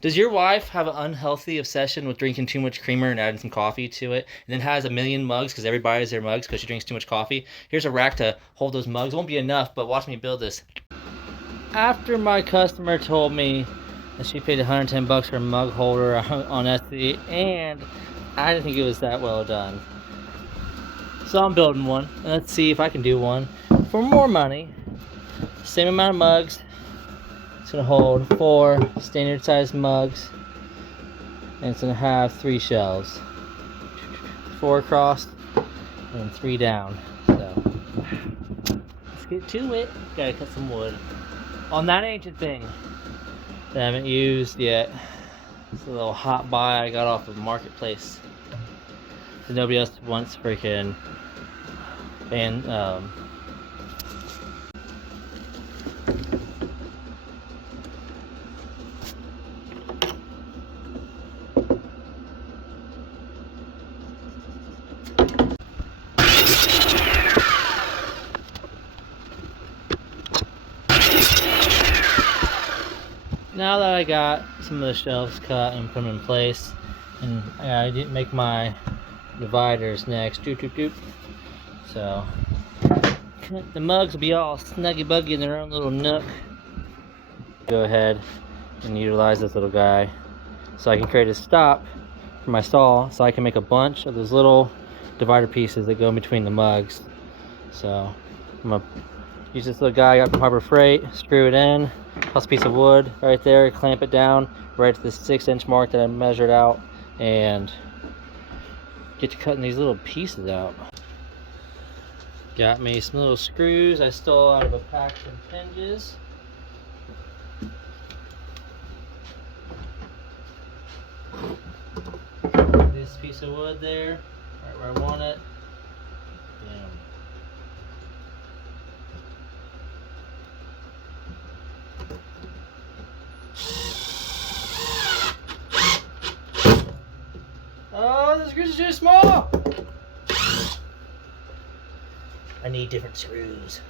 Does your wife have an unhealthy obsession with drinking too much creamer and adding some coffee to it, and then has a million mugs because everybody has their mugs because she drinks too much coffee? Here's a rack to hold those mugs. Won't be enough, but watch me build this. After my customer told me that she paid 110 bucks for a mug holder on Etsy, and I didn't think it was that well done. So I'm building one. Let's see if I can do one for more money. Same amount of mugs. It's gonna hold 4 standard sized mugs, and it's gonna have 3 shelves, 4 across and 3 down. So let's get to it. Gotta cut some wood on that ancient thing that I haven't used yet. It's a little hot buy I got off of Marketplace. So nobody else wants freaking now that I got some of the shelves cut and put them in place, and I didn't make my dividers next, so the mugs will be all snuggy buggy in their own little nook. Go ahead and utilize this little guy so I can create a stop for my stall, so I can make a bunch of those little divider pieces that go in between the mugs. So I'm gonna use this little guy I got from Harbor Freight, screw it in, plus a piece of wood right there, clamp it down right to the 6-inch mark that I measured out, and get to cutting these little pieces out. Got me some little screws I stole out of a pack from Tinges. This piece of wood there, right where I want it. Bam. Oh, the screws are too small! I need different screws.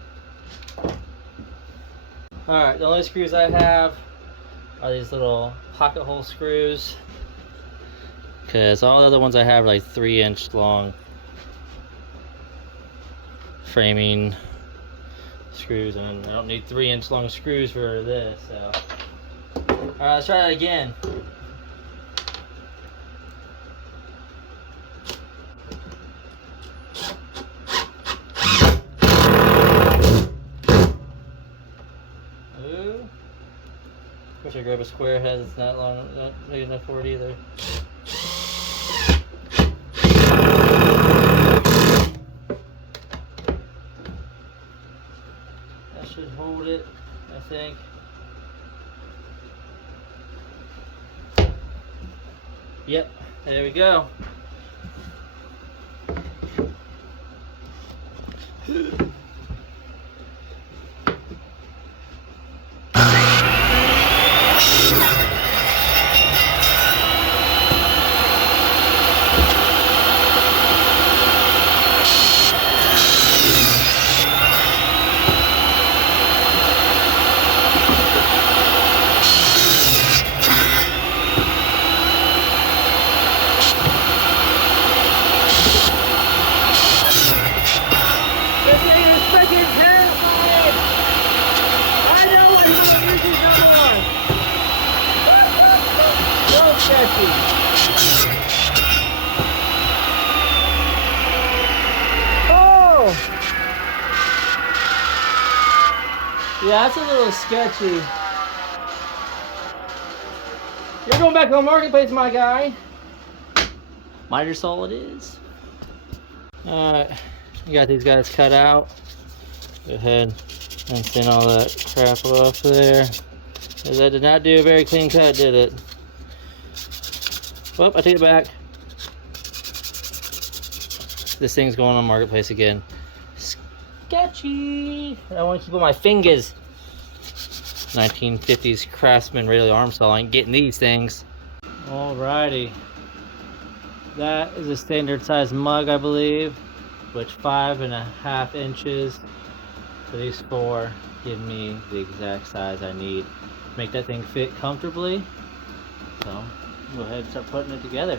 Alright, the only screws I have are these little pocket hole screws, because all the other ones I have are like 3-inch long framing screws, and I don't need 3-inch long screws for this. So, alright, let's try that again. Wish I grab a square head that's not long, not big enough for it either. That should hold it, I think. Yep, there we go. Oh! Yeah, that's a little sketchy. You're going back on Marketplace, my guy. Miter saw it is. Alright, you got these guys cut out. Go ahead and send all that crap off there. That did not do a very clean cut, did it? Well, I take it back. This thing's going on Marketplace again. Sketchy. I want to keep on my fingers. 1950s Craftsman radial arm saw. I ain't getting these things. Alrighty. That is a standard size mug, I believe, which 5.5 inches. So these 4 give me the exact size I need to make that thing fit comfortably. So go ahead and start putting it together.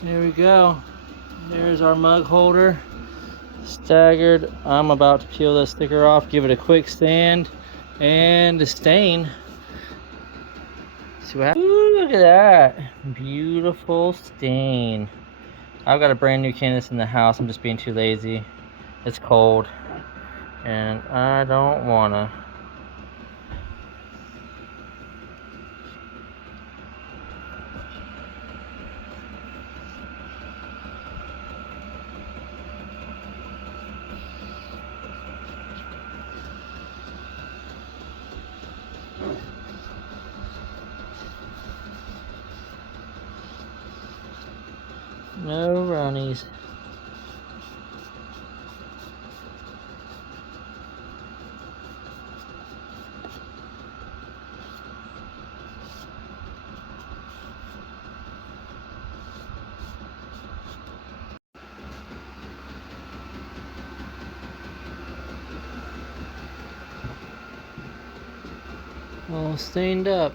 There we go. There's our mug holder. Staggered. I'm about to peel this sticker off, give it a quick sand, and the stain. See what happens? Ooh, look at that. Beautiful stain. I've got a brand new canvas in the house. I'm just being too lazy. It's cold. And I don't wanna. No runnies. All stained up.